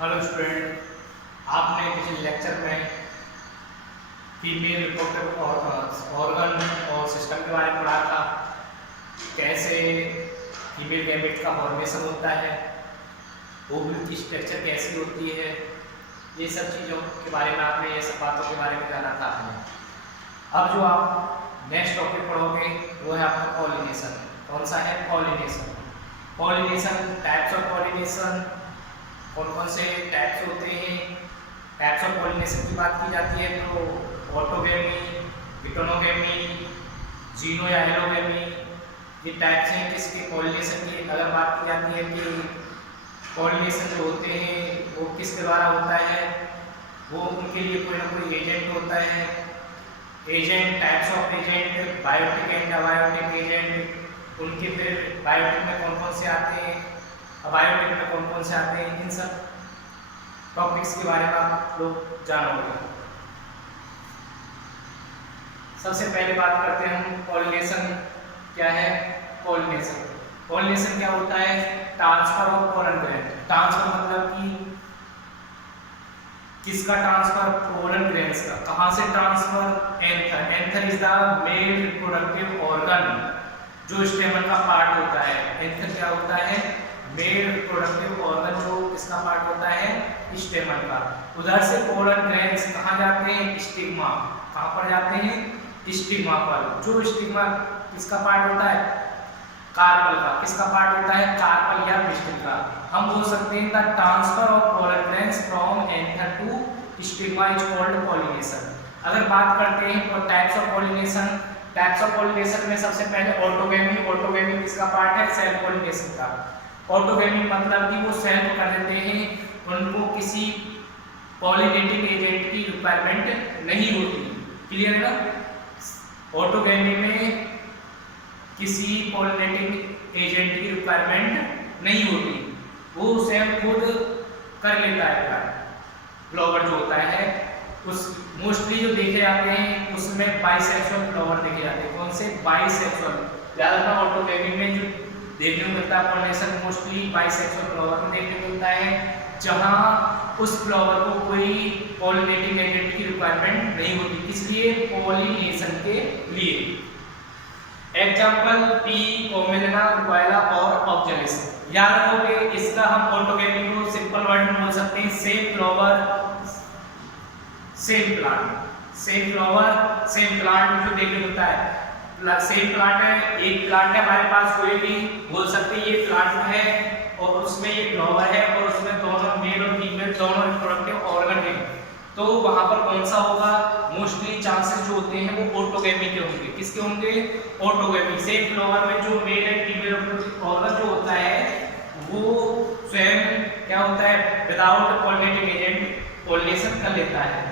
Hello student, आपने पिछले lecture में फीमेल रिप्रोडक्टिव ऑर्गन और सिस्टम के बारे में पढ़ा था। कैसे फीमेल गैमेट का फॉर्मेशन होता है, ओवरी की स्ट्रक्चर कैसी होती है, ये सब चीज़ों के बारे में आपने ये सब बातों के बारे में जाना था आपने। अब जो आप नेक्स्ट टॉपिक पढ़ोगे वो है आपका पॉलिनेशन। कौन सा है? Pollination. Pollination, types of pollination, कौन कौन से टाइप्स होते हैं। टाइप्स ऑफ पॉलिनेशन की बात की जाती है तो ऑटोगैमी, हिटेरोगैमी, जीनो या एलोगैमी, ये टाइप्स हैं किसके पॉलिनेशन की। अगर बात की जाती है कि पॉलिनेशन जो होते हैं वो किसके द्वारा होता है, वो उनके लिए कोई ना कोई एजेंट होता है। Agent, types of agent, biotic and abiotic agent, उनके फिर बायोटिक में कौन कौन से आते हैं, अबायोटिक में कौन कौन से आते हैं, इन सब टॉपिक्स के बारे में आप लोग जानोगे। सबसे पहले बात करते हैं हम पॉलिनेशन क्या है। पॉलिनेशन पॉलिनेशन क्या होता है? Transfer of pollen grain. Transfer मतलब कि किसका ट्रांसफर? पोलन ग्रेन्स का। कहां से transfer? Anther. Anther is the male reproductive organ, जो स्टेमन का पार्ट होता है। एंथर क्या होता है? मेल रिप्रोडक्टिव ऑर्गन, जो किसका पार्ट होता है? स्टेमन का। उधर से पोलन ग्रेन्स कहाँ जाते हैं? स्टिग्मा। कहाँ पर जाते हैं? स्टिग्मा पर। जो स्टिग्मा किसका पार्ट होता है? कार्पल का। किसका पार्ट होता है? कार्पल या पिस्टिल का। हम बोल सकते हैं the transfer of pollen grains from anther to stigma is called pollination. अगर बात करते हैं तो types of pollination. Types of pollination में सबसे पहले ऑटोगैमी। ऑटोगैमी किसका पार्ट है? सेल्फ पॉलिनेशन का। ऑटोगैमी मतलब कि वो सेल्फ कर देते हैं, उनको किसी पॉलिनेटिंग एजेंट की रिक्वायरमेंट नहीं होती। क्लियर है ना? ऑटोगैमी में किसी पॉलिनेटिंग एजेंट की रिक्वायरमेंट नहीं होती, वो स्वयं खुद कर लेता है। फ्लावर जो होता है उस मोस्टली जो देखे जाते हैं उसमें बाइसेक्सुअल फ्लावर देखे जाते हैं। कौन से? बाइसेक्सुअल। ज्यादातर ऑटोगैमी में जो देखने को मिलता है पॉलिनेशन मोस्टली बाइसेक्सुअल फ्लावर में देखने को मिलता है, जहां उस फ्लावर को कोई पॉलिनेटिंग एजेंट की रिक्वायरमेंट नहीं होती। किस लिए? पॉलिनेशन के लिए। एग्जांपल पी, कोमेलिना, रुबैला और ऑक्जेलिस। याद रखोगे इसका हम ऑटोगैमी को सिंपल वर्ड में बोल सकते हैं same flower same plant. Same flower same plant जो देखने को मिलता है, सेम प्लांट है, एक प्लांट है हमारे पास, कोई भी बोल सकते हैं ये प्लांट है और उसमें ये फ्लावर है और उसमें दोनों मेल और फीमेल दोनों रिप्रोडक्टिव ऑर्गन है, तो वहां पर कौन सा होगा? मोस्टली चांसेस जो होते हैं वो ऑटोगैमी के होंगे। किसके होंगे? ऑटोगैमी। सेम फ्लावर में जो male and female reproductive organ जो होता है वो स्वयं क्या होता है? विदाउट पॉलिनेटिंग एजेंट पॉलिनेशन कर लेता है।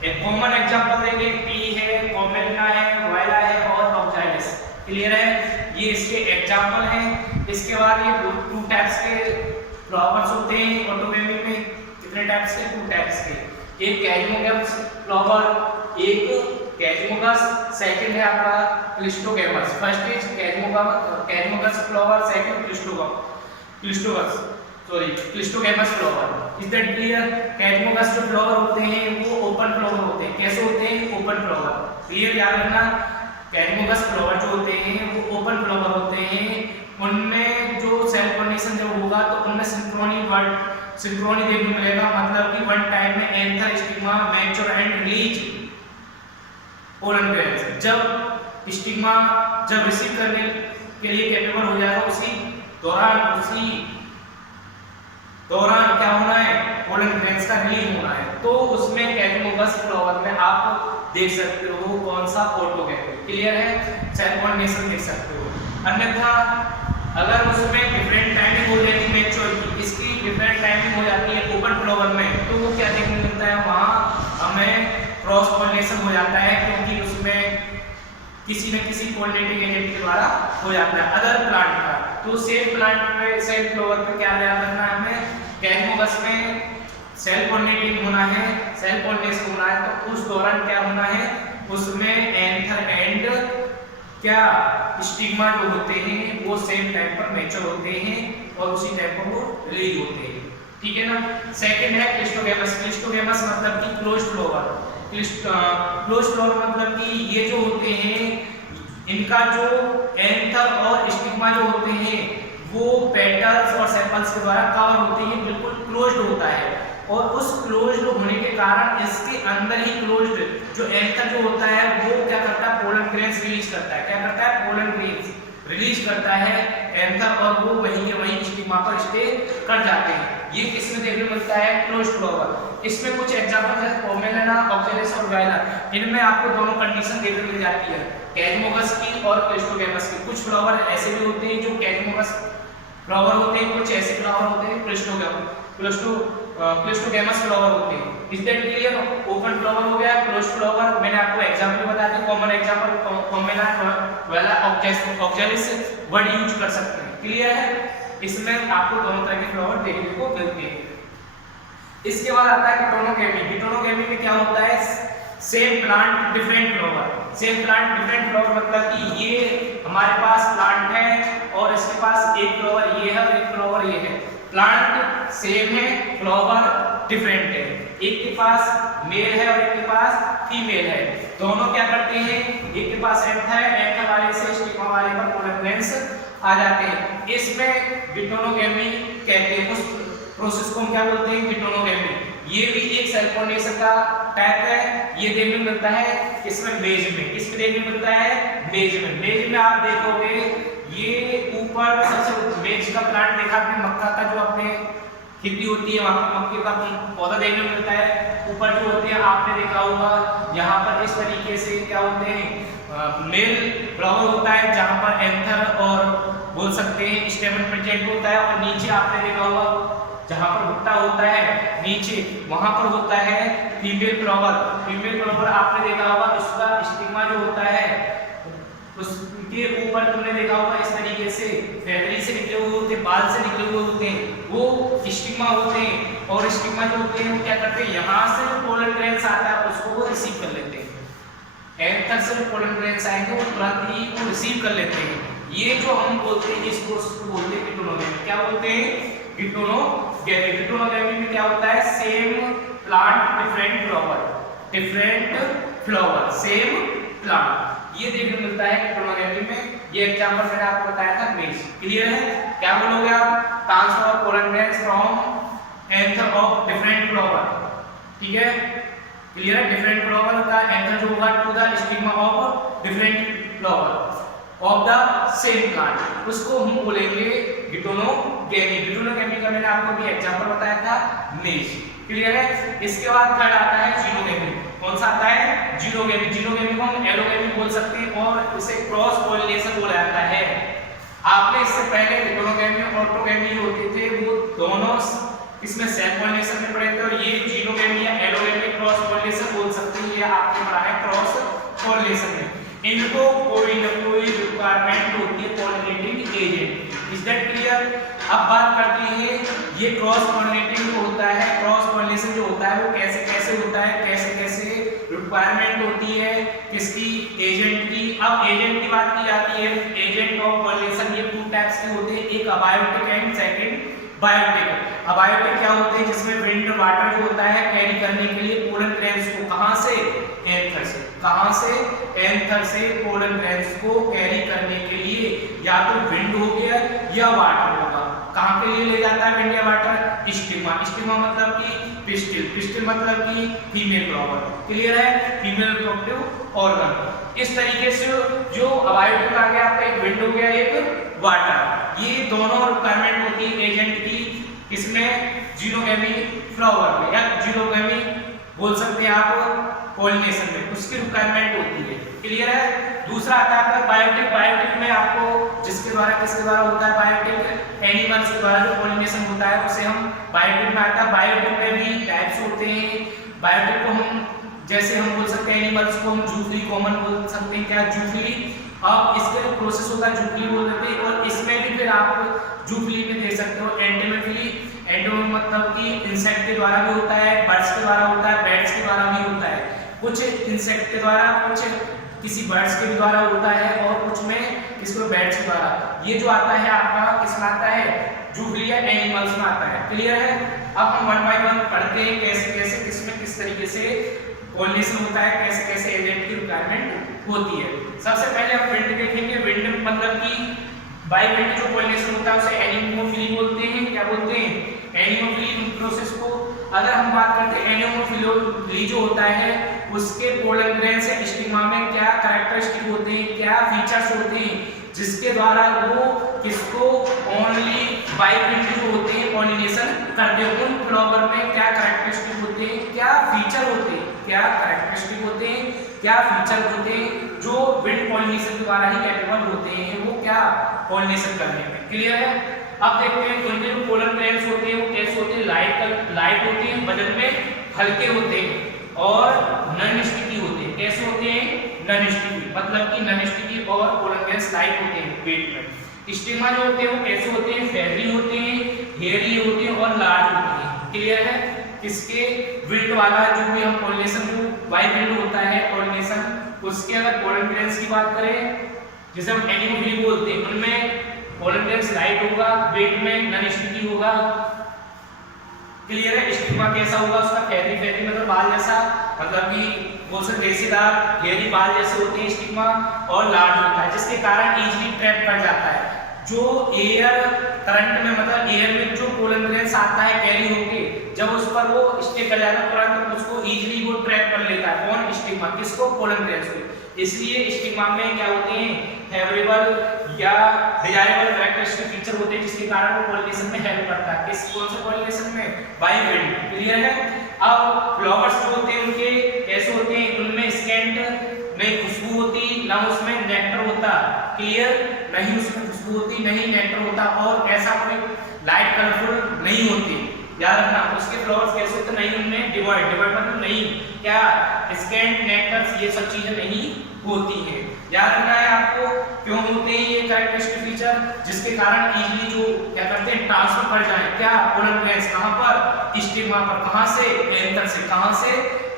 एक कॉमन एग्जांपल देंगे, पी है, कोमेलिना है, रुबैला है और ऑक्जेलिस। क्लियर है? ये इसके एग्जांपल हैं। इसके बाद ये टू टाइप्स के फ्लावर्स होते हैं ऑटोगैमी में। कितने टाइप्स के? टू टाइप्स के। एक कैजमोगस फ्लावर, एक कैजमोगस, सेकंड है आपका cleistogamous. First is chasmogamous flower, second cleistogamous cleistogamous flower. Is that clear? Chasmogamous जो फ्लावर होते हैं वो ओपन फ्लावर होते हैं। कैसे होते हैं? Open flower. क्लियर? याद रखना, कैजमोगस फ्लावर जो होते हैं वो ओपन फ्लावर होते हैं। उनमें जो सेल्फ पॉलिनेशन जब होगा तो उनमें सिंक्रोनी देखने को मिलेगा, मतलब कि वन टाइम में anther, stigma, mature and release pollen grains. जब स्टिग्मा जब रिसीव करने के लिए कैपेबल हो जाएगा उसी दौरान क्या होना है? पोलन ग्रेन्स का रिलीज होना है। तो उसमें कैजमोगस फ्लावर में आप देख सकते हो कौन सा? ऑटोगैमी। क्लियर है? सेल्फ पॉलिनेशन देख सकते हो। अन्यथा अगर उसमें डिफरेंट टाइमिंग हो जाएगी मैच्योर की, इसकी डिफरेंट टाइमिंग हो जाती है ओपन फ्लावर में, तो वो क्या देखने को मिलता है? वहाँ हमें क्रॉस पॉलिनेशन हो जाता है, क्योंकि उसमें किसी न किसी पॉलिनेटिंग एजेंट के द्वारा हो जाता है अदर प्लांट का। तो सेम प्लांट पे सेम फ्लावर पे क्या याद रखना है हमें? कैजमोगस में सेल्फ पॉलिनेटिंग होना है, सेल्फ पॉलिनेशन होना है, तो उस दौरान क्या होना है? उसमें एंथर एंड क्या स्टिग्मा जो होते हैं वो सेम टाइम पर मैच्योर होते हैं और उसी टाइम पर वो रिलीज होते हैं। ठीक है ना। सेकंड है क्लिस्टोगेमस। क्लिस्टोगेमस मतलब कि क्लोज फ्लावर। क्लोज फ्लावर मतलब कि ये जो होते हैं इनका जो एंथर और स्टिग्मा जो होते हैं वो पेटल्स और सेपल्स के द्वारा कवर होते हैं, बिल्कुल क्लोज्ड होता है। और उस क्लोज्ड होने के कारण इसके अंदर ही क्लोज्ड जो एंथर जो होता है वो क्या करता है, पोलन ग्रेन्स रिलीज करता है। क्या करता है, पोलन ग्रेन्स रिलीज करता है एंथर, और वो वहीं के वहीं स्टिग्मा पर स्टे कर जाते हैं। ये किसमें देखने को मिलता है, क्लोज्ड फ्लावर। इसमें कुछ एग्जांपल है पोमेलिया, ऑक्जेलिस और वायला। इनमें आपको दोनों कंडीशन देखने मिल जाती है, कैजमोगस की और क्लिस्टोगेमस की। कुछ फ्लावर ऐसे भी होते हैं जो कैजमोगस फ्लावर होते हैं, कुछ ऐसे फ्लावर होते हैं क्लिस्टोगेमस फ्लावर होते हैं। Is that clear. Open flower हो गया, क्लोज फ्लावर मैंने आपको एग्जांपल बता दिया। कॉमन एग्जांपल पोमेलिया, वायला, ऑक्जेलिस वर्ड यूज कर सकते हैं। क्लियर है। इसमें आपको दोनों तरह के फ्लावर देखने को मिलते हैं। इसके बाद आता है गिटोनोगेमी। गिटोनोगेमी में क्या होता है, same plant different flower. Same plant different flower मतलब कि ये हमारे पास प्लांट है और इसके पास एक फ्लावर ये है और एक फ्लावर ये है। प्लांट सेम है, फ्लावर डिफरेंट है। एक के पास मेल है और एक के पास फीमेल है। दोनों क्या करते हैं, एक के पास एंथर है, एंथर वाले से स्टिग्मा वाले पर पोलन ग्रेन्स आ जाते हैं। इसमें गिटोनोगेमी कहते हैं। उस प्रोसेस को हम क्या बोलते हैं, गिटोनोगेमी। ये भी एक सेल पॉलिनेशन का टाइप है। ये देखने को मिलता है किसमें, मेज में। किसमें देखने को मिलता है, मेज में। मेज में आप देखोगे ये ऊपर सबसे मेज का प्लांट देखा आपने, मक्का का जो अपने खेती होती है वहां पर मक्के का पौधा देखने को मिलता है। ऊपर जो होते हैं आपने देखा होगा यहाँ पर इस तरीके से क्या होते हैं, मेल फ्लावर होता है जहाँ पर एंथर और बोल सकते हैं स्टेमन प्रेजेंट होता है। और नीचे आपने देखा होगा जहाँ पर भुट्टा होता है नीचे वहां पर होता है फीमेल फ्लावर। फीमेल फ्लावर आपने देखा होगा इसका स्टिग्मा जो होता है उसके ऊपर तुमने देखा होगा इस तरीके से फैब्रिक से निकले हुए होते हैं, बाल से निकले हुए होते हैं, वो स्टिग्मा होते हैं। और स्टिग्मा जो होते हैं वो क्या करते हैं, यहाँ से जो पोलन ग्रेन्स आता है उसको वो रिसीव कर लेते हैं। एंथर से जो पोलन ग्रेन्स आएंगे वो तुरंत ही वो रिसीव कर लेते हैं। ये जो हम बोलते हैं इस प्रोसेस को बोलते हैं गिटोनोगेमी। क्या बोलते हैं, गिटोनोगेमी। गिटोनोगेमी में क्या होता है, same plant different flower, different flower same plant. ये देखने को मिलता है गिटोनोगेमी में। ये एग्जांपल मैंने आपको बताया था मेज। क्लियर है। क्या बोलोगे आप, transfer of pollen grains from anther of different flower. ठीक है, क्लियर है। डिफरेंट फ्लावर का एंथर जो होगा to the stigma of different flower of the same plant, उसको हम बोलेंगे गिटोनोगेमी। गिटोनोगेमी का मैंने आपको भी एग्जांपल बताया था, मेज। क्लियर है। इसके बाद थर्ड आता है जीनोगेमी। कौन सा आता है, जीनोगेमी। जीनोगेमी को हम एलोगेमी बोल सकते हैं और इसे क्रॉस पॉलिनेशन बोला जाता है। आपने इससे पहले गिटोनोगेमी और ऑटोगेमी जो होते थे वो दोनों इसमें सेल पॉलिनेशन में पढ़े थे, और ये जीनोगेमी या एलोगेमी क्रॉस पॉलिनेशन बोल सकते हैं। ये आपने पढ़ा है क्रॉस पॉलिनेशन में। इनको कोई ना कोई रिक्वायरमेंट होती है pollinating agent. Is that clear. अब बात करते हैं ये क्रॉस पॉलिनेटिंग होता है, क्रॉस पॉलिनेशन जो होता है वो कैसे कैसे होता है, कैसे कैसे रिक्वायरमेंट होती है किसकी, एजेंट की। अब एजेंट की बात की जाती है। एजेंट ऑफ पॉलिनेशन ये टू टाइप्स के होते हैं, एक abiotic and second biotic. Abiotic क्या होते हैं, जिसमें विंड वाटर जो होता है कैरी करने के लिए पोलन ग्रेन्स को, कहां से, एंथर से। कहां से, एंथर से पोलन ग्रेन्स को कैरी करने के लिए या तो विंड हो गया या वाटर होगा। कहां के लिए ले जाता है विंड या वाटर, स्टिग्मा। स्टिग्मा मतलब कि पिस्टिल, पिस्टिल मतलब कि फीमेल फ्लावर। क्लियर है, फीमेल रिप्रोडक्टिव ऑर्गन। इस तरीके से जो अबायोटिक आ गया आपका, एक विंड हो गया एक वाटर। ये दोनों रिक्वायरमेंट होती है एजेंट की, इसमें जीनोगेमी फ्लावर में या जीनोगेमी बोल सकते हैं आप पॉलिनेशन में, उसकी रिक्वायरमेंट होती है। क्लियर है। दूसरा आता है बायोटिक। बायोटिक में आपको किसके द्वारा होता है, बायोटिक एनिमल्स के द्वारा जो पॉलिनेशन होता है उसे हम बायोटिक में आता है। बायोटिक में भी टाइप्स होते हैं। बायोटिक को हम जैसे हम बोल सकते हैं एनिमल्स को हम जूफली कॉमन बोल सकते हैं। क्या, जूफली। अब इसका जो प्रोसेस होता है जूफली बोल देते हैं। और इसमें भी फिर आप जूफली में दे सकते हो एंटेमेफिली। एंटेमेफिली मतलब कि इंसेक्ट के द्वारा भी होता है, बर्ड्स के द्वारा होता है, बैट्स के द्वारा भी होता है। कुछ इंसेक्ट के द्वारा, कुछ किसी बर्ड्स के द्वारा होता है और कुछ में किसको बैट्स के द्वारा। ये जो आता है आपका किसमें आता है, जूफिलिया एनिमल्स में आता है। क्लियर है। अब हम वन बाय वन पढ़ते हैं कैसे कैसे किसमें किस तरीके से पॉलिनेशन होता है, कैसे कैसे एजेंट की रिक्वायरमेंट होती है। सबसे पहले हम विंड देखेंगे। विंड मतलब कि बाय विंड जो पॉलिनेशन होता है उसे एनिमोफिली बोलते हैं। क्या बोलते हैं, एनिमोफिली प्रोसेस को। अगर हम बात करते हैं एनिमोफिली जो होता है उसके पोलन ग्रेन से स्टिग्मा में क्या कैरेक्टरिस्टिक होते हैं, क्या फीचर्स होते हैं जिसके द्वारा वो किसको ओनली बाय विंड जो होते हैं पॉलिनेशन करते हैं। उन फ्लावर में क्या कैरेक्टरिस्टिक होते हैं, क्या फीचर होते हैं, क्या कैरेक्टरिस्टिक होते हैं, क्या फीचर होते हैं जो विंड पॉलिनेशन के द्वारा ही कैपेबल होते हैं वो क्या पॉलिनेशन करने में। क्लियर है। अब देखते हैं उनके जो पोलन ग्रेन्स होते हैं वो कैसे होते हैं, लाइट होते हैं, वजन में हल्के होते हैं और नॉन स्टिकी होते हैं। कैसे होते हैं, नॉन स्टिकी, मतलब कि नॉन स्टिकी और पोलन ग्रेन्स लाइट होते हैं वेट में। स्टिग्मा जो होते हैं वो कैसे होते हैं, फेदरी होते हैं, हेयरी होते हैं और लार्ज होते हैं। क्लियर है। इसके विंड वाला जो भी हम पॉलिनेशन जो बाय विंड होता है पॉलिनेशन, उसके अगर पोलन ग्रेन्स की बात करें जिसे हम एनिमोफिली बोलते हैं, उनमें पोलन ग्रेन्स लाइट होगा, वेट में नॉन स्टिकी होगा। क्लियर है। स्टिग्मा कैसा होगा उसका, फेदरी, फेदरी मतलब बाल जैसा, मतलब कि बोल सकते रेशेदार हेयरी बाल जैसे होते हैं स्टिग्मा, और लार्ज होता है जिसके कारण इजीली ट्रैप कर जाता है। जो एयर करंट में मतलब एयर में जो पोलन ग्रेन्स आता है कैरी होके, जब उस पर वो स्टे कर जाता है तुरंत उसको इजीली वो ट्रैप कर लेता है। कौन, स्टिग्मा, किसको, पोलन ग्रेन्स को। इसलिए स्टिग्मा में क्या होते हैं, फेवरेबल या डिजायरेबल कैरेक्टरिस्टिक फीचर होते हैं जिसके कारण वो पॉलिनेशन में हेल्प करता है। किस, कौन से पॉलिनेशन में, बाय विंड। क्लियर है। अब फ्लावर्स जो होते हैं उनके कैसे होते हैं, उनमें स्कैंट नहीं खुशबू होती, ना उसमें नेक्टर होता। क्लियर, नहीं उसमें खुशबू होती, नहीं नेक्टर होता, और ऐसा कोई लाइट कलरफुल नहीं होती। याद रखना उसके फ्लावर्स कैसे होते, नहीं उनमें डिवॉइड, डिवॉइड मतलब नहीं, क्या, स्कैंट, नेक्टर, ये सब चीजें नहीं होती हैं। याद रखना है आपको क्यों होते हैं ये कैरेक्टरिस्टिक फीचर, जिसके कारण इजीली जो क्या करते हैं ट्रांसफर कर जाए, क्या, पोलन ग्रेन्स कहां पर, स्टिग्मा पर। कहां से, एंथर से। कहां से,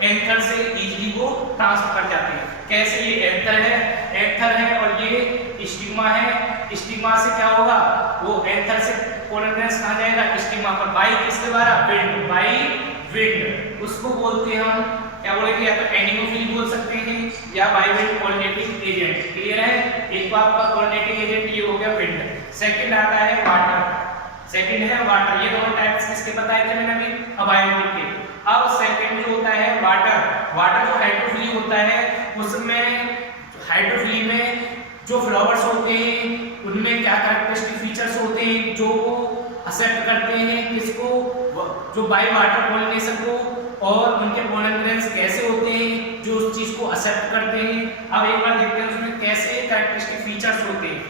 एंथर से इजीली वो ट्रांसफर कर जाते हैं। कैसे, ये एंथर है, एंथर है और ये स्टिग्मा है। स्टिग्मा से क्या होगा, वो एंथर से पोलन ग्रेन्स कहां जाएगा, स्टिग्मा पर। बाय किसके द्वारा, विंड, बाय विंड। उसको बोलते हैं हम क्या बोलेंगे, या तो एनिमोफिली बोल सकते हैं या by wind pollinating agent. Clear है। एक तो आपका पॉलिनेटिंग एजेंट ये हो गया विंड। सेकंड आता है वाटर। सेकंड है वाटर। ये दोनों टाइप्स किसके बताए थे मैंने अभी, अबायोटिक के। अब सेकंड जो होता है वाटर। वाटर जो हाइड्रोफिली होता है उसमें, हाइड्रोफिली में जो फ्लावर्स होते हैं उनमें क्या कैरेक्टरिस्टिक फीचर्स होते हैं जो एक्सेप्ट करते हैं किसको, जो बाय वाटर पॉलिनेशन को, और उनके पोलन ग्रेन्स कैसे होते हैं जो उस चीज को एक्सेप्ट करते हैं। अब एक बार देखते हैं उसमें कैसे कैरेक्टरिस्टिक फीचर्स होते हैं।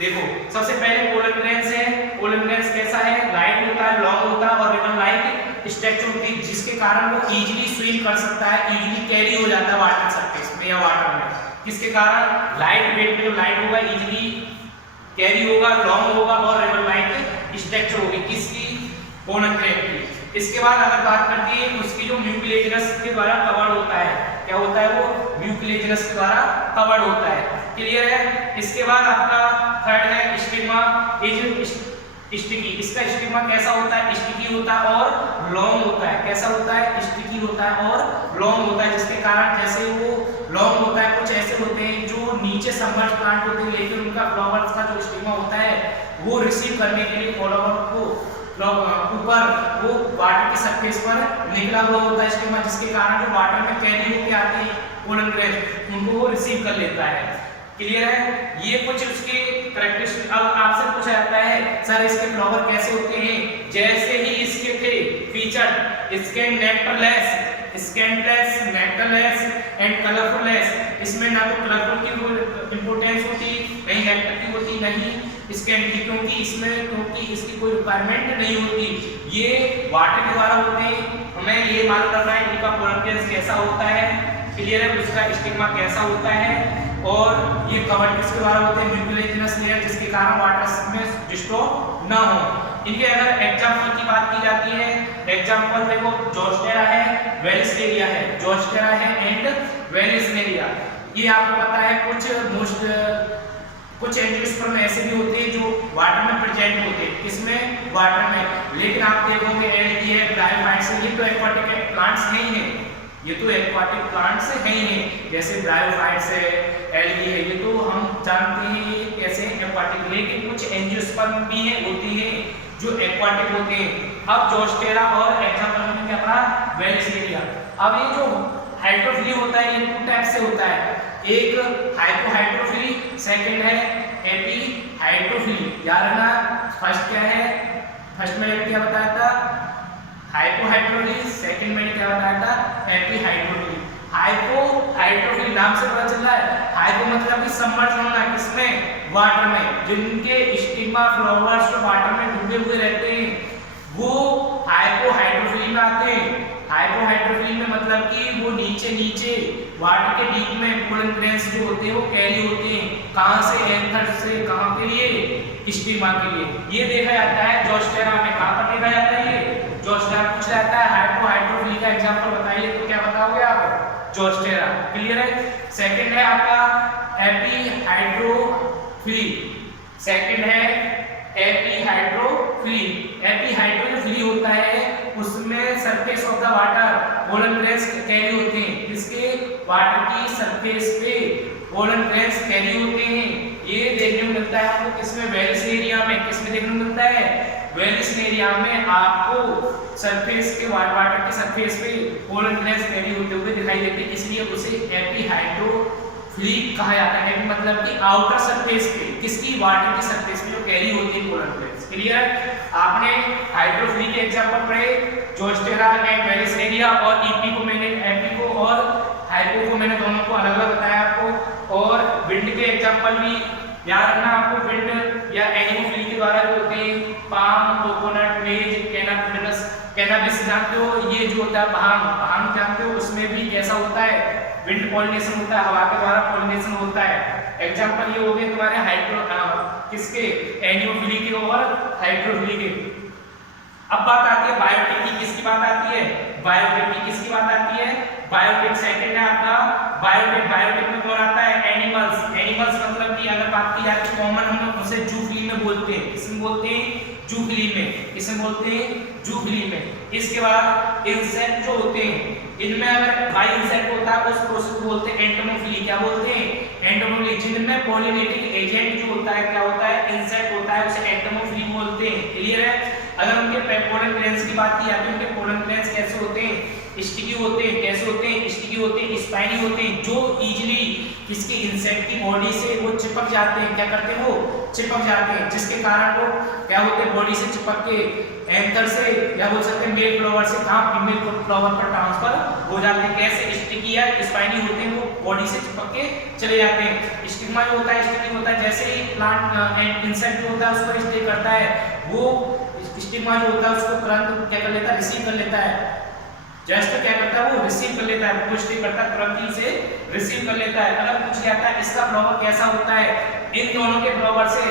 देखो सबसे पहले पोलन ग्रेन्स है। पोलन ग्रेन्स कैसा है, लाइट होता है, लॉन्ग होता है और रिबन लाइक स्ट्रक्चर होती है जिसके कारण वो इजीली स्विम कर सकता है, इजीली कैरी हो जाता है वाटर सरफेस में या वाटर में। किसके कारण, लाइट वेट में जो लाइट होगा इजीली कैरी होगा, लॉन्ग होगा और रिबन लाइक स्ट्रक्चर होगी किसकी, पोलन ग्रेन की। इसके बाद अगर बात करती है उसकी जो म्यूसिलेजिनस के द्वारा कवर्ड होता है, क्या होता है वो, म्यूसिलेजिनस के द्वारा कवर्ड होता है। क्लियर है। इसके बाद आपका थर्ड है स्टिग्मा। स्टिकी, इसका स्टिग्मा कैसा होता है, स्टिकी होता है और लॉन्ग होता है। कैसा होता है, स्टिकी होता है और लॉन्ग होता है जिसके कारण जैसे वो लॉन्ग होता है, कुछ ऐसे होते हैं जो नीचे सबमर्ज प्लांट होते हैं लेकिन उनका फ्लावर्स का जो स्टिग्मा होता है वो रिसीव करने के लिए फ्लावर को ऊपर वो वाटर की सरफेस पर निकला हुआ होता है स्टिग्मा, जिसके कारण जो वाटर में कैरी होकर आती है पोलन ग्रेन उनको वो रिसीव कर लेता है। क्लियर है। ये कुछ उसके कैरेक्टरिस्टिक। अब आपसे पूछा जाता है सर इसके फ्लावर कैसे होते हैं, जैसे ही इसके थे फीचर इसके नेक्टरलेस, स्कैंटलेस, नेक्टरलेस एंड कलरफुललेस। इसमें ना तो कलरफुल की इंपोर्टेंस होती, नहीं नेक्टर की होती, नहीं स्कैंट की, क्योंकि इसकी कोई रिक्वायरमेंट नहीं होती। ये वाटर के द्वारा होते हैं। हमें ये मालूम करना है इनका पोलन कैसा होता है। क्लियर है। उसका स्टिग्मा कैसा होता है और ये कवर किसके द्वारा होते हैं, म्यूसिलेजिनस लेयर, जिसके कारण वाटर में डिस्टर्ब ना हो। इनके अगर एग्जांपल की बात की जाती है, एग्जांपल देखो जोस्टेरा है, वेलिस्नेरिया है, जोस्टेरा है एंड वेलिस्नेरिया। ये आपको पता है कुछ मोस्ट कुछ एंजियोस्पर्म ऐसे भी होते हैं जो वाटर में प्रेजेंट होते हैं, किसमें, वाटर में। लेकिन आप देखोगे एल्गी है, ब्रायोफाइट्स है, ये तो एक्वाटिक प्लांट्स नहीं है, ये तो एक्वाटिक प्लांट्स है ही है। जैसे ब्रायोफाइट्स है, एल्गी है, ये तो हम जानते हैं ये कैसे एक्वाटिक। लेकिन कुछ एंजियोस्पर्म भी है, होती है जो एक्वाटिक होते हैं। अब जोस्टेरा और एग्जांपल हमने क्या पढ़ा, वेलिसेरिया। अब ये जो हाइड्रोफिली होता है ये टू टाइप से होता है, एक हाइपोहाइड्रोफिली, सेकंड है एपीहाइड्रोफिली। याद रखना, फर्स्ट क्या है, फर्स्ट मैंने क्या बताया था, हाइपोहाइड्रोफिली, सेकंड मैंने क्या बताया था, एपीहाइड्रोफिली। हाइपोहाइड्रोफिली नाम से पता चल रहा है, हाइपो मतलब कि सबमर्ज होना, किसमें, वाटर में, जिनके स्टिग्मा फ्लावर्स वाटर में डूबे हुए रहते हैं, वो हाइपोहाइड्रोफिली में आते हैं। हाइपोहाइड्रोफिली में मतलब कि वो नीचे वाटर के डीप में पोलन ग्रेन्स जो होते हैं वो कैरी होते हैं, कहां से, एंथर से, कहां के लिए, स्टिग्मा के लिए। ये देखा जाता है जोस्टेरा में। कहां पर देखा जाता है ये, जोस्टेरा। पूछ जाता है हाइपोहाइड्रोफिली का एग्जांपल बताइए, तो क्या बताओगे आप, जोस्टेरा। क्लियर है। सेकंड है आपका एपीहाइड्रोफिली, सेकंड है एपीहाइड्रोफिली। एपीहाइड्रोफिली होता है उसमें surface of the water pollen grains carry होते हैं, किसके, वाटर की सरफेस पे पोलन ग्रेन्स कैरी होते हैं। ये देखने को मिलता है आपको किसमें, वेलिसेरिया में। किसमें देखने को मिलता है, वेलिसेरिया में आपको सरफेस के वाटर की सरफेस पे पोलन ग्रेन्स कैरी होते हुए दिखाई देते हैं, इसलिए उसे एपीहाइड्रोफिली कहा जाता है। मतलब कि आउटर सरफेस पे, किसकी, वाटर की सरफेस पे जो कैरी होती है पोलन ग्रेन्स। क्लियर। आपने हाइड्रोफिली के एग्जांपल पढ़े, जोस्टेरा एंड वेलिसेरिया, और ईपी को मैंने, एपी को और हाइपो को मैंने दोनों को अलग अलग बताया आपको। और विंड के एग्जांपल भी याद रखना आपको, विंड या एनिमोफिली के द्वारा जो होते हैं, पाम, कोकोनट, मेज, कैनाबिस जानते हो, ये जो होता है भांग जानते हो, उसमें भी कैसा होता है, विंड पॉलिनेशन होता है, हवा के द्वारा पॉलिनेशन होता है। एग्जांपल ये हो गए तुम्हारे किसके, एनिमोफिली के और हाइड्रोफिली के। अब बात आती है बायोटिक की, किसकी बात आती है, बायोटिक की। किसकी बात आती है, बायोटिक। सेकंड है आपका बायोटिक। बायोटिक में कौन आता है, एनिमल्स। एनिमल्स मतलब कि अगर बात की जाए तो कॉमन हम लोग उसे जूफिली में बोलते हैं, किसमें बोलते हैं, जूफिली में। किसमें बोलते हैं, जूफिली में। इसके बाद इंसेक्ट जो होते हैं, इनमें अगर बाई इंसेक्ट होता है उस प्रोसेस को बोलते हैं एंटोमोफिली। क्या बोलते हैं, एंटोमोफिली। जिनमें पॉलिनेटिंग एजेंट जो होता है, क्या होता है, इंसेक्ट होता है, उसे एंटोमोफिली बोलते हैं। क्लियर है। अगर उनके पोलन ग्रेन्स की बात की जाती है, उनके पोलन ग्रेन्स कैसे होते हैं, स्टिकी होते हैं। कैसे होते हैं, स्टिकी होते हैं, स्पाइनी होते हैं, जो इजीली किसके, इंसेक्ट की बॉडी से वो चिपक जाते हैं। क्या करते हैं, वो चिपक जाते हैं, जिसके कारण वो क्या होते हैं, बॉडी से चिपक के एंथर से, या बोल सकते हैं मेल फ्लावर से कहां, फीमेल फ्लावर पर ट्रांसफर हो जाते हैं। कैसे, स्टिकी या स्पाइनी होते हैं, वो बॉडी से चिपक के चले जाते हैं। स्टिग्मा जो होता है, स्टिकी होता है, जैसे ही प्लांट इंसेक्ट जो होता है उसको स्टे करता है, वो स्टिग्मा जो होता है उसको तुरंत क्या कर लेता है, रिसीव कर लेता है। जस्ट क्या करता है, वो रिसीव कर लेता है, वो स्टे करता है, तुरंत ही उसे रिसीव कर लेता है। अगर पूछ जाता है इसका फ्लावर कैसा होता है, इन दोनों के फ्लावर से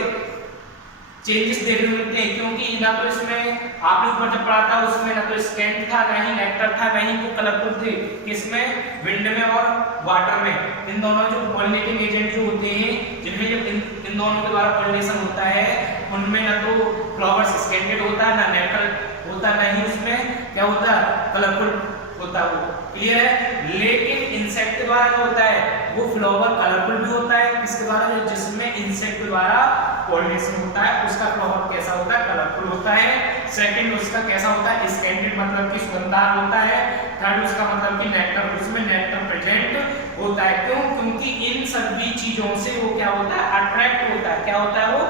चेंजेस देखने को मिलते हैं, क्योंकि ना तो इसमें आपने ऊपर जब पढ़ा था उसमें ना तो स्कैंट था, ना ही नेक्टर था, ना ही वो कलरफुल थे। किसमें, विंड में और वाटर में। इन दोनों जो पॉलिनेटिंग एजेंट जो होते हैं, जिनमें जब इन दोनों के द्वारा पॉलिनेशन होता है, उनमें ना तो फ्लावर्स स्कैंटेड होता है, ना नेक्टर होता, ना ही उसमें क्या होता है, कलरफुल होता है। वो क्लियर है। लेकिन इंसेक्ट के द्वारा जो होता है वो फ्लावर कलरफुल भी होता है, किसके द्वारा, जिसमें इंसेक्ट के द्वारा पॉलिनेशन होता है, उसका फ्लावर कैसा होता है, कलरफुल होता है। सेकंड उसका कैसा होता है, स्कैंटेड मतलब कि सुगंधदार होता है। थर्ड उसका मतलब कि नेक्टर, उसमें नेक्टर प्रेजेंट होता है। क्यों, क्योंकि इन सभी चीजों से वो क्या होता है, अट्रैक्ट होता है। क्या होता है, वो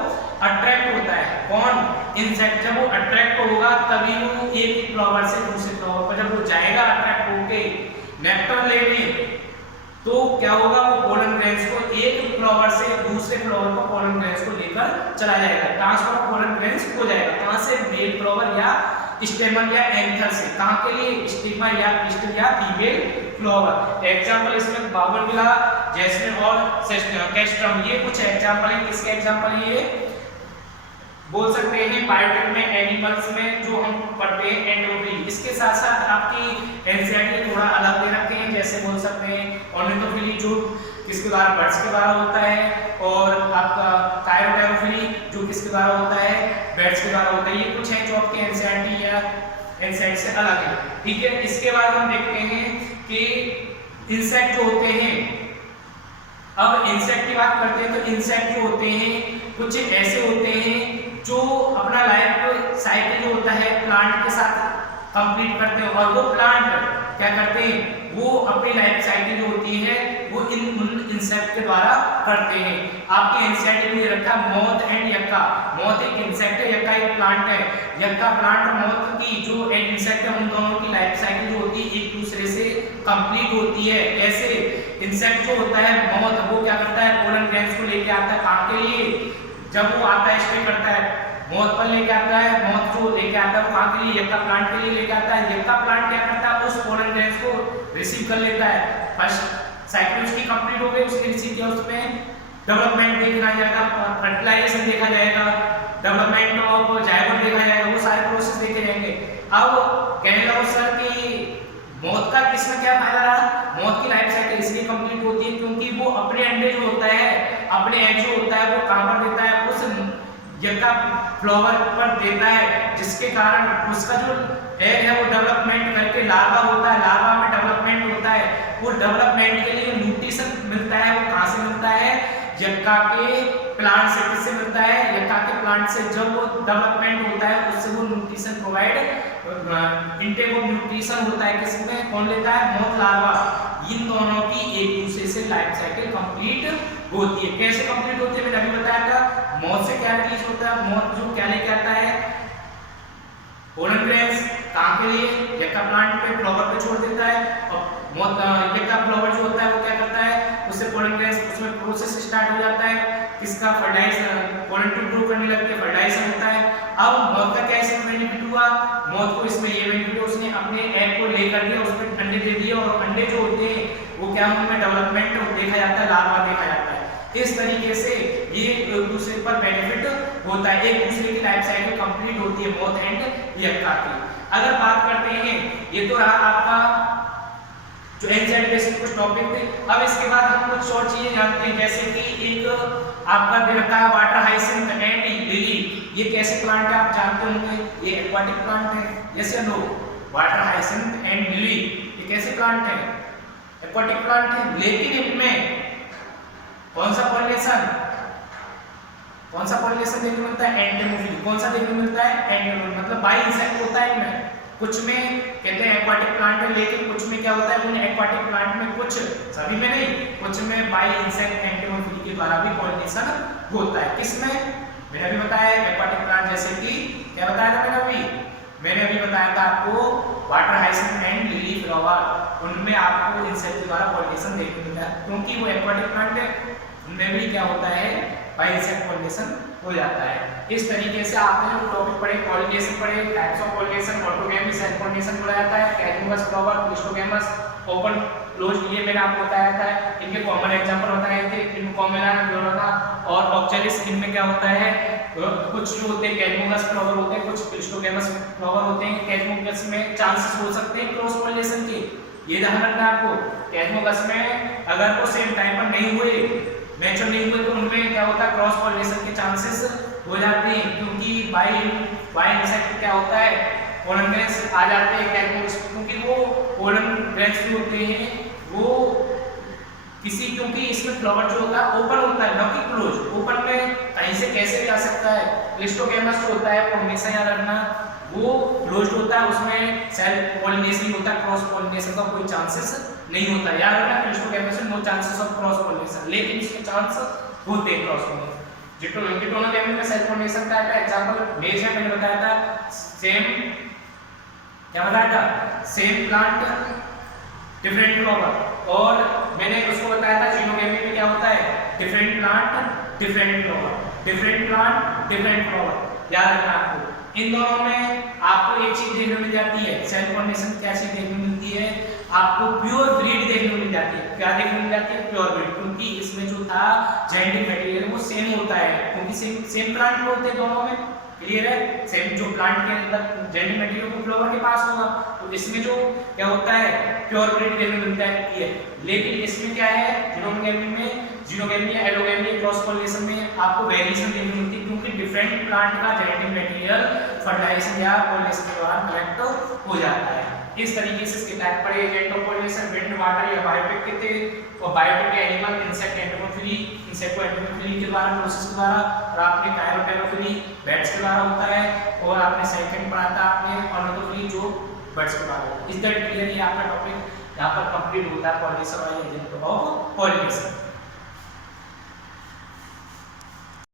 अट्रैक्ट होता है। कौन, इंसेक्ट। जब वो अट्रैक्ट होगा तभी वो एक फ्लावर से दूसरे फ्लावर पर जब वो जाएगा अट्रैक्ट होके नेक्टर लेने, तो क्या होगा, वो पोलन ग्रेन्स को एक फ्लावर से दूसरे फ्लावर को पोलन ग्रेन्स को लेकर चला जाएगा, ट्रांसफर ऑफ पोलन ग्रेन्स हो जाएगा। कहां से, मेल फ्लावर या स्टेमन या एंथर से। कहां के लिए, स्टिग्मा या पिस्टिल या फीमेल फ्लावर। एग्जांपल इसमें बाउगनविला, जैस्मिन और कैस्ट्रम, ये कुछ एग्जांपल है। किसके एग्जांपल है ये, बोल सकते हैं बायोटिक में, एनिमल्स में जो हम पढ़ते हैं एंडोफिली। इसके साथ साथ आपकी एनसीईआरटी थोड़ा अलग दे रखते हैं, जैसे बोल सकते हैं ऑर्निथोफिली, जो किसके द्वारा, बर्ड्स के द्वारा होता है, और आपका कायरोटेरोफिली जो किसके द्वारा होता है, बैट्स के द्वारा होता है। ये कुछ है जो आपके एंजाइटी या इंसेक्ट से अलग है, ठीक है। इसके बाद हम देखते हैं कि इंसेक्ट जो होते हैं, अब इंसेक्ट की बात करते हैं तो इंसेक्ट जो होते हैं कुछ ऐसे होते हैं जो अपना लाइफ साइकिल जो होता है प्लांट के साथ कंप्लीट करते हैं, और वो प्लांट क्या करते हैं, वो अपनी लाइफ साइकिल जो होती है वो उन इंसेक्ट के द्वारा करते हैं। आपके इंसेक्ट में रखा मोथ एंड यक्का। मोथ एक इंसेक्ट है, यक्का एक प्लांट है। यक्का प्लांट और मोथ की जो एक इंसेक्ट है, उन दोनों की लाइफ साइकिल जो होती है एक दूसरे से कंप्लीट होती है। कैसे? इंसेक्ट जो होता है मोथ, वो क्या करता है, पोलन ग्रेन्स को लेके आता है काम के लिए। जब वो आता है स्टे करता है, मोथ पर लेके आता है, मोथ जो लेके आता है वो कहाँ के लिए, यक्का प्लांट के लिए लेके आता है। यक्का प्लांट क्या करता है, उस पोलन ग्रेन्स को रिसीव कर लेता है। फर्स्ट साइकिल उसकी कंप्लीट हो गई, उसके रिसीव किया, उसमें डेवलपमेंट देखा जाएगा, फर्टिलाइजेशन देखा जाएगा, डेवलपमेंट ऑफ जाइगोट देखा जाएगा, वो सारे प्रोसेस देखे जाएंगे। अब कहने लगा सर कि मौत का किसमें क्या फायदा रहा, मौत की लाइफ साइकिल इसलिए कंप्लीट होती है क्योंकि वो अपने अंडे जो होता है, अपने एग जो होता है वो कहां पर देता है, उस यक्का फ्लावर पर देता है, जिसके कारण उसका जो एग है वो डेवलपमेंट करके लार्वा होता है, लार्वा में डेवलपमेंट होता है। वो डेवलपमेंट के लिए न्यूट्रिशन मिलता है, वो कहां से मिलता है, यक्का के प्लांट से। किससे मिलता है, यक्का के प्लांट से। जब वो डेवलपमेंट होता है उससे वो nutrition provide, intake of nutrition होता है, किसमें, कौन लेता है, मोथ लार्वा। इन दोनों की एक दूसरे से लाइफ साइकिल कंप्लीट होती है। कैसे कंप्लीट होती है, मैंने अभी बताया था। मोथ से क्या रिलीज होता है, मोथ जो क्या लेके आता है, पोलन ग्रेन्स, कहां के लिए, यक्का प्लांट पे फ्लावर पे छोड़ देता है, और मोथ यक्का फ्लावर जो होता है वो क्या करता है, उससे पोलन ग्रेन्स, उसमें प्रोसेस स्टार्ट हो जाता है, किसका, फर्टिलाइजेशन, पोलन ट्यूब ग्रो करने लगती है, फर्टिलाइजेशन होता है। अब मोथ का क्या इसमें बेनिफिट हुआ, मोथ को इसमें ये बेनिफिट है, उसने अपने एग को लेकर दिया, उसमें अंडे दे दिए, और अंडे जो होते हैं वो क्या, उनमें डेवलपमेंट देखा जाता है, लार्वा देखा जाता है। इस तरीके से ये एक दूसरे पर बेनिफिट होता है, एक दूसरे की लाइफ साइकिल कंप्लीट होती है मोथ एंड यक्का की। अगर बात करते हैं, ये तो रहा आपका जो एंजाइम बेसिक कुछ टॉपिक थे। अब इसके बाद हम कुछ और चीजें जानते हैं, जैसे कि एक आपका दे रखा है वाटर हाइसिंथ एंड लिली। ये कैसे प्लांट है आप जानते होंगे, ये एक्वाटिक प्लांट है, यस या no. Water hyacinth and lily ये कैसे प्लांट है, एक्वाटिक प्लांट है, लेकिन इनमें कौन सा पॉलिनेशन देखने मिलता है, एंटेमोफिली। कौन सा देखने मिलता है, एंटेमोफिली, मतलब बाई इंसेक्ट होता है इनमें। कुछ में कहते हैं एक्वाटिक प्लांट है, लेकिन कुछ में क्या होता है, उन एक्वाटिक प्लांट में कुछ, सभी में नहीं, कुछ में बाई इंसेक्ट एंटेमोफिली के द्वारा भी पॉलिनेशन होता है। किसमें, मैंने अभी बताया एक्वाटिक प्लांट, जैसे कि क्या बताया था मैंने अभी बताया था आपको water hyacinth and lily flower, उनमें आपको इंसेक्ट के द्वारा पॉलिनेशन देखने मिलता है, क्योंकि वो एक्वाटिक प्लांट है, उनमें भी क्या होता है, बाई इंसेक्ट पॉलिनेशन हो जाता है। इस तरीके से आपने जो टॉपिक पढ़े, पॉलिनेशन पढ़े, types of pollination, autogamy, self pollination पढ़ा जाता है, कैरिंगस फ्लावर, क्लिस्टोगैमस, ओपन क्लोज, ये मैंने आपको बताया था। इनके कॉमन एग्जांपल बताए थे, इनकॉमेला, फ्लोरा और ऑक्चेलिस। इनमें क्या होता है, कुछ जो होते हैं कैरिंगस फ्लावर होते हैं, कुछ क्लिस्टोगैमस फ्लावर होते हैं। कैरिंगस में चांसेस हो सकते हैं क्रॉस पॉलिनेशन के, ये ध्यान रखना है आपको। कैरिंगस में अगर वो सेम टाइम पर नहीं हुए, मैच्योर नहीं हुए, तो उनमें क्या होता है, क्रॉस पॉलिनेशन के चांसेस हो जाते हैं, क्योंकि बाई इंसेक्ट क्या होता है, पोलन ग्रेन्स आ जाते हैं कैरिंगस, क्योंकि वो पोलन ग्रेन्स जो होते हैं वो किसी, क्योंकि इसमें फ्लावर जो होता है ओपन होता है, न कि क्लोज। ओपन में कहीं से कैसे जा सकता है, क्लिस्टोगैमस जो होता है, वो हमेशा याद रखना, वो क्लोज्ड होता है, उसमें सेल्फ पॉलिनेशन होता है, क्रॉस पॉलिनेशन का कोई चांसेस नहीं होता। याद रखना, क्लिस्टोगैमस में no chances of cross pollination, लेकिन इसके चांस होते हैं क्रॉस पॉलिनेशन। जिटोनोगैमी में सेल्फ पॉलिनेशन का एग्जांपल मेज है, मैंने बताया था। सेम क्या बताया था, सेम प्लांट डिफरेंट फ्लावर, और मैंने उसको बताया था जिनोगैमी में क्या होता है, different plant different flower, different plant different flower. याद रखना आपको, इन दोनों में आपको एक चीज देखने मिल जाती है, सेल्फ पॉलिनेशन क्या चीज देखने मिलती है, आपको प्योर ब्रीड देखने मिल जाती है। क्या देखने मिल जाती है, प्योर ब्रीड, क्योंकि इसमें जो था जेनेटिक मटेरियल वो सेम होता है, क्योंकि सेम प्लांट होते हैं दोनों में, क्लियर है। सेम जो प्लांट के अंदर जेनेटिक मटेरियल वो फ्लावर के पास होगा, तो इसमें जो क्या होता है प्योर ब्रीड मिलता है ये। लेकिन इसमें क्या है जीनोगेमी या एलोगेमी क्रॉस पॉलिनेशन में आपको वेरिएशन देखने मिलती है, क्योंकि डिफरेंट प्लांट का जेनेटिक मटेरियल फर्टिलाइजेशन या पॉलिनेशन के दौरान कलेक्ट हो जाता है। इस तरीके से इसके टाइप पड़े agent of pollination, wind, water या बायोटिक के थे, और बायोटिक एनिमल, इंसेक्ट, एंटोमोफिली, इंसेक्टो एंटोमोफिली के द्वारा प्रोसेस के द्वारा, और आपने कायरोटेरोफिली बैट्स के द्वारा होता है, और आपने सेकंड पढ़ा था आपने ऑर्निथोफिली जो बर्ड्स के द्वारा होता है। इस दैट क्लियर ये आपका टॉपिक यहाँ पर कंप्लीट होता है पॉलिनेशन वाले एजेंट ऑफ पॉलिनेशन।